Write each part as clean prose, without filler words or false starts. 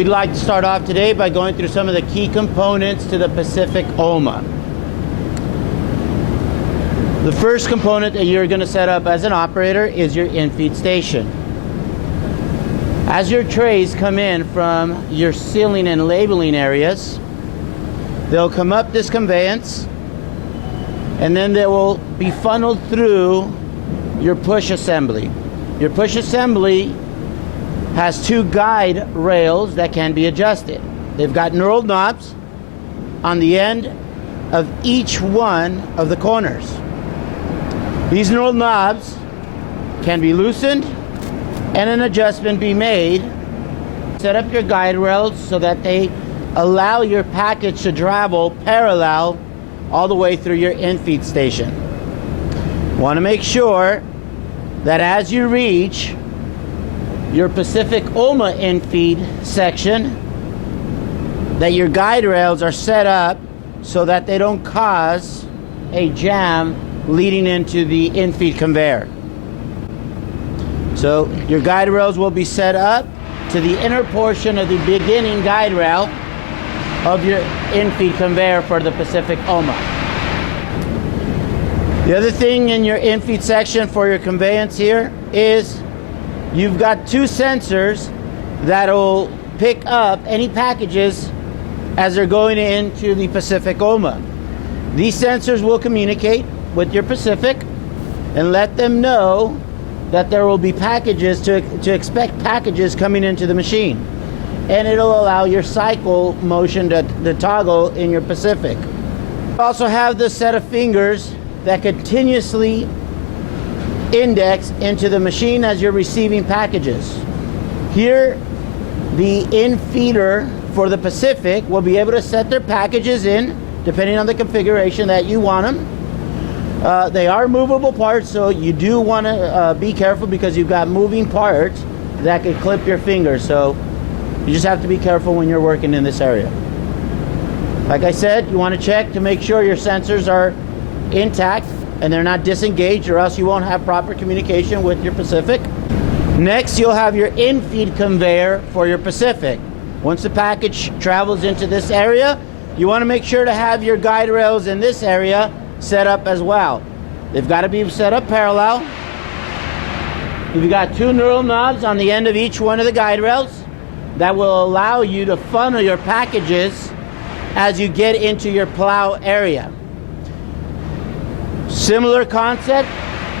We'd like to start off today by going through some of the key components to the Pacific Ulma. The first component that you're going to set up as an operator is your Infeed Station. As your trays come in from your sealing and labeling areas, they'll come up this conveyance and then they will be funneled through your push assembly. Your push assembly has two guide rails that can be adjusted. They've got knurled knobs on the end of each one of the corners. These knurled knobs can be loosened and an adjustment be made. Set up your guide rails so that they allow your package to travel parallel all the way through your Infeed Station. Want to make sure that as you reach your Pacific Ulma Infeed section, that your guide rails are set up so that they don't cause a jam leading into the Infeed Conveyor. So your guide rails will be set up to the inner portion of the beginning guide rail of your Infeed Conveyor for the Pacific Ulma. The other thing in your Infeed section for your conveyance here is you've got two sensors that'll pick up any packages as they're going into the Pacific Ulma. These sensors will communicate with your Pacific and let them know that there will be packages to expect packages coming into the machine. And it'll allow your cycle motion to toggle in your Pacific. You also have the set of fingers that continuously index into the machine as you're receiving packages. Here, the in-feeder for the Pacific will be able to set their packages in depending on the configuration that you want them. They are movable parts, so you do want to be careful because you've got moving parts that could clip your fingers. So you just have to be careful when you're working in this area. Like I said, you want to check to make sure your sensors are intact and they're not disengaged, or else you won't have proper communication with your Pacific. Next, you'll have your Infeed Conveyor for your Pacific. Once the package travels into this area, you want to make sure to have your guide rails in this area set up as well. They've got to be set up parallel. You've got two knurled knobs on the end of each one of the guide rails that will allow you to funnel your packages as you get into your plow area. Similar concept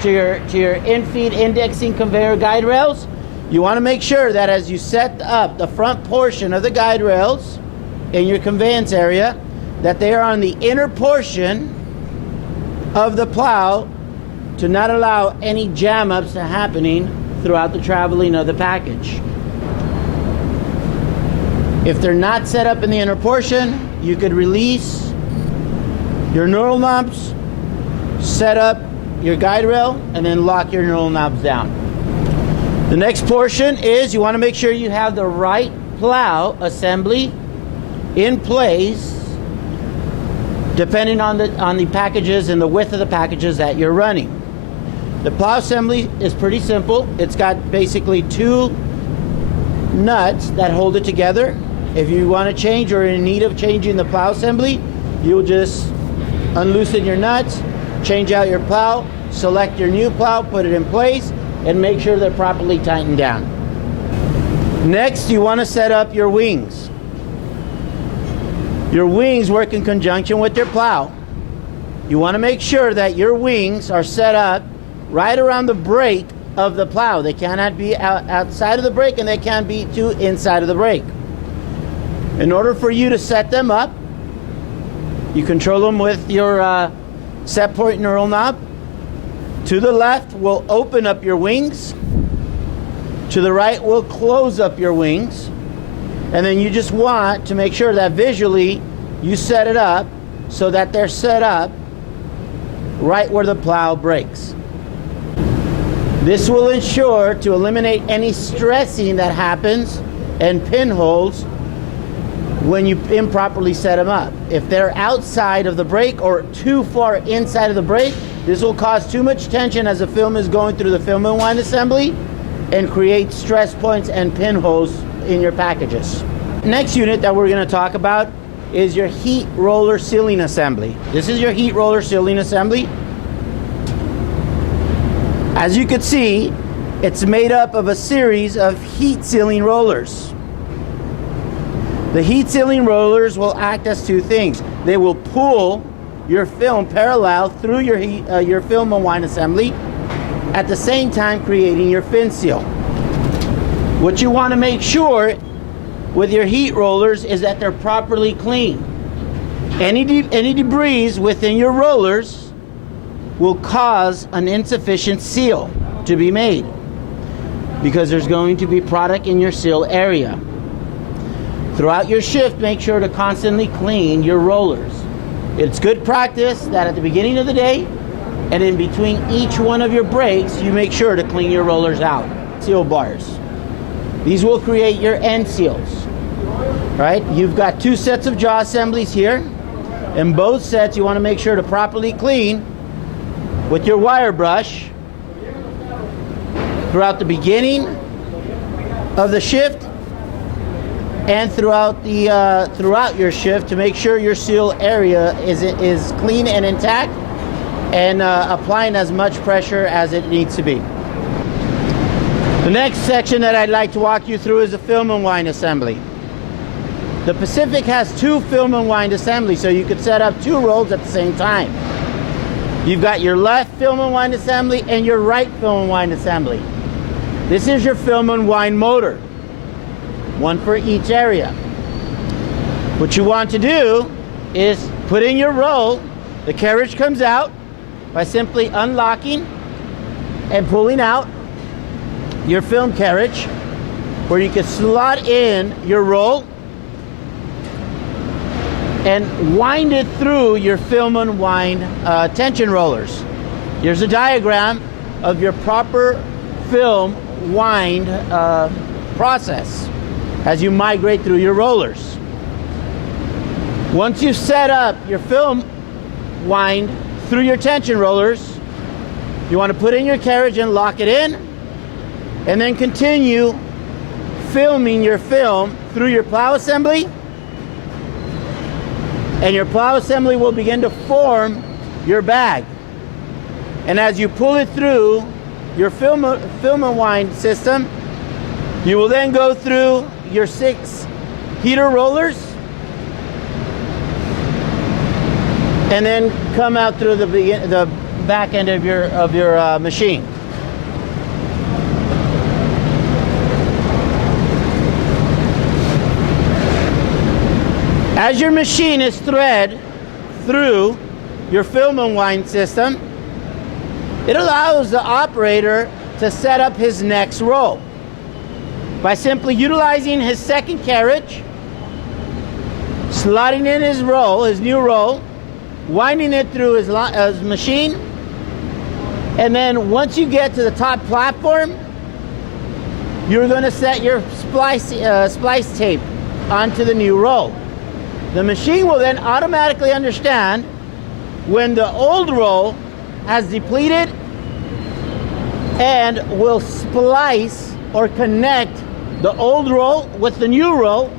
to your Infeed indexing conveyor guide rails. You want to make sure that as you set up the front portion of the guide rails in your conveyance area, that they are on the inner portion of the plow to not allow any jam ups to happening throughout the traveling of the package. If they're not set up in the inner portion, you could release your knurl knobs, set up your guide rail, and then lock your knurl knobs down. The next portion is you want to make sure you have the right plow assembly in place depending on the packages and the width of the packages that you're running. The plow assembly is pretty simple. It's got basically two nuts that hold it together. If you want to change or are in need of changing the plow assembly, you'll just unloosen your nuts, change out your plow, select your new plow, put it in place, and make sure they're properly tightened down. Next, you want to set up your wings. Your wings work in conjunction with your plow. You want to make sure that your wings are set up right around the brake of the plow. They cannot be outside of the brake, and they can't be too inside of the brake. In order for you to set them up, you control them with your set point knurl knob. To the left will open up your wings. To the right will close up your wings. And then you just want to make sure that visually you set it up so that they're set up right where the plow breaks. This will ensure to eliminate any stressing that happens and pinholes when you improperly set them up. If they're outside of the brake or too far inside of the brake, this will cause too much tension as the film is going through the film and wind assembly and create stress points and pinholes in your packages. Next unit that we're going to talk about is your heat roller sealing assembly. This is your heat roller sealing assembly. As you can see, it's made up of a series of heat sealing rollers. The heat sealing rollers will act as two things. They will pull your film parallel through your film and wind assembly, at the same time creating your fin seal. What you want to make sure with your heat rollers is that they're properly clean. Any debris within your rollers will cause an insufficient seal to be made, because there's going to be product in your seal area. Throughout your shift, make sure to constantly clean your rollers. It's good practice that at the beginning of the day and in between each one of your breaks, you make sure to clean your rollers out. Seal bars. These will create your end seals. Right? You've got two sets of jaw assemblies here. In both sets, you want to make sure to properly clean with your wire brush throughout the beginning of the shift and throughout your shift, to make sure your seal area is clean and intact, and applying as much pressure as it needs to be. The next section that I'd like to walk you through is the film and wind assembly. The Pacific has two film and wind assemblies, so you could set up two rolls at the same time. You've got your left film and wind assembly and your right film and wind assembly. This is your film and wind motor, one for each area. What you want to do is put in your roll. The carriage comes out by simply unlocking and pulling out your film carriage, where you can slot in your roll and wind it through your film and wind tension rollers. Here's a diagram of your proper film wind process as you migrate through your rollers. Once you've set up your film wind through your tension rollers, you want to put in your carriage and lock it in, and then continue filming your film through your plow assembly, and your plow assembly will begin to form your bag. And as you pull it through your film and wind system, you will then go through your 6 heater rollers and then come out through the back end of your machine. As your machine is thread through your film and wind system, it allows the operator to set up his next roll by simply utilizing his second carriage, slotting in his roll, his new roll, winding it through his machine, and then once you get to the top platform, you're going to set your splice tape onto the new roll. The machine will then automatically understand when the old roll has depleted and will splice or connect the old roll with the new roll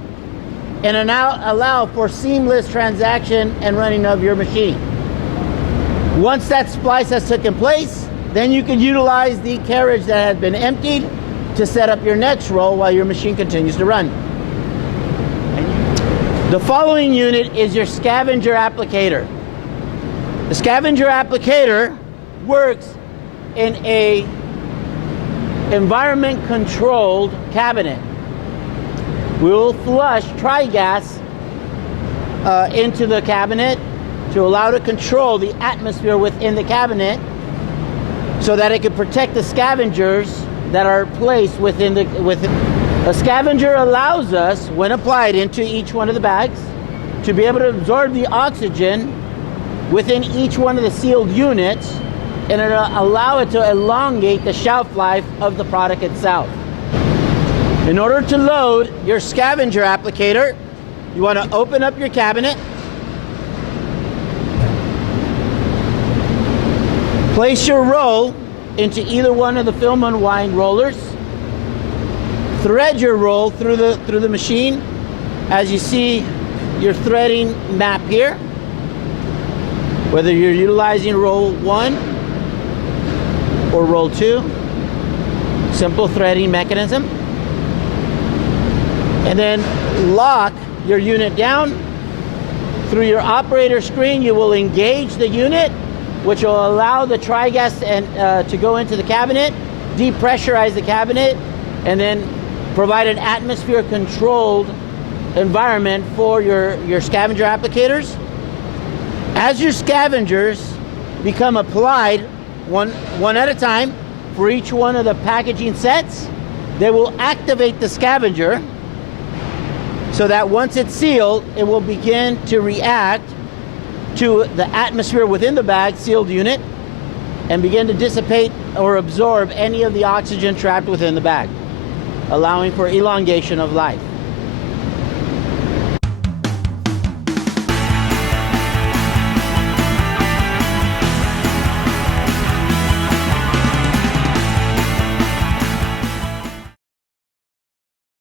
and allow for seamless transaction and running of your machine. Once that splice has taken place, then you can utilize the carriage that has been emptied to set up your next roll while your machine continues to run. The following unit is your Scavenger Applicator. The Scavenger Applicator works in a environment controlled cabinet. We will flush tri-gas into the cabinet to allow to control the atmosphere within the cabinet so that it can protect the scavengers that are placed within. A scavenger allows us, when applied into each one of the bags, to be able to absorb the oxygen within each one of the sealed units, and it'll allow it to elongate the shelf life of the product itself. In order to load your Scavenger Applicator, you want to open up your cabinet, place your roll into either one of the film and wind rollers, thread your roll through the machine, As you see your threading map here, whether you're utilizing roll 1 or roll 2, simple threading mechanism. And then lock your unit down. Through your operator screen, you will engage the unit, which will allow the tri-gas to go into the cabinet, depressurize the cabinet, and then provide an atmosphere controlled environment for your scavenger applicators. As your scavengers become applied one at a time for each one of the packaging sets, they will activate the scavenger so that once it's sealed, it will begin to react to the atmosphere within the bag sealed unit and begin to dissipate or absorb any of the oxygen trapped within the bag, allowing for elongation of life.